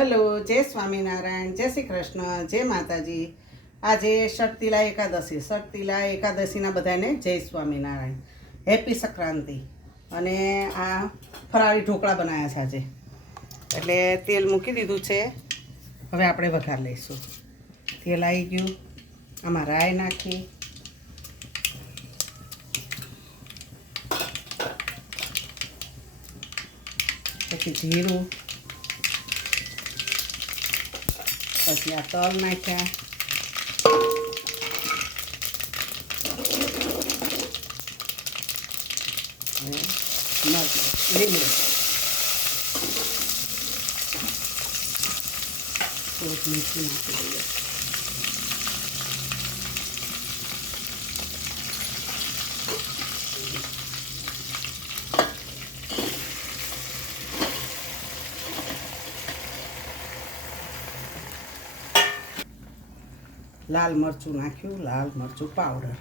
Hello, જય સ્વામિનારાયણ, જય શ્રી કૃષ્ણ, જય માતાજી. આજે શક્તિલા એકાદશીના બધાને જય સ્વામિનારાયણ, હેપી સંક્રાંતિ. અને આ ફરાળી ઢોકળા બનાવ્યા છે આજે. એટલે તેલ મૂકી દીધું છે. હવે આપણે વઘાર લઈશું. તેલ આવી ગયું, આમાં રાઈ નાખી, પછી જીરું, પછી આ તલ નાખ્યા, લીમડો, થોડુંક મીઠું નાખી દઈએ. લાલ મરચું નાખ્યું, લાલ મરચું પાવડર.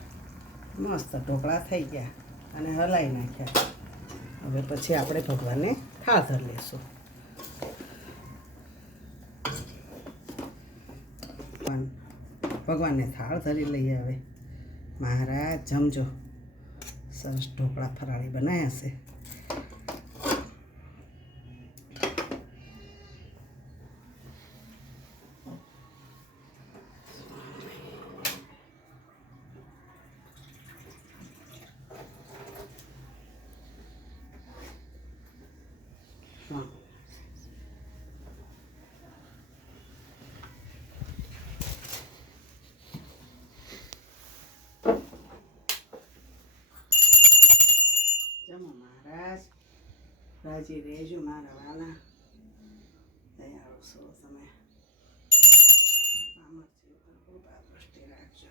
મસ્ત ઢોકળા થઈ ગયા અને હલાવી નાખ્યા. હવે પછી આપણે ભગવાનને થાળ ધરી લઈશું. ભગવાનને થાળ ધરી લઈએ. હવે મહારાજ જમજો. સરસ ઢોકળા ફરાળી બનાવ્યા છે. જમો મહારાજ, રાજી રહેજો મારા વાલા, દયાળુ છો તમે, કૃપા દ્રષ્ટિ રાખજો.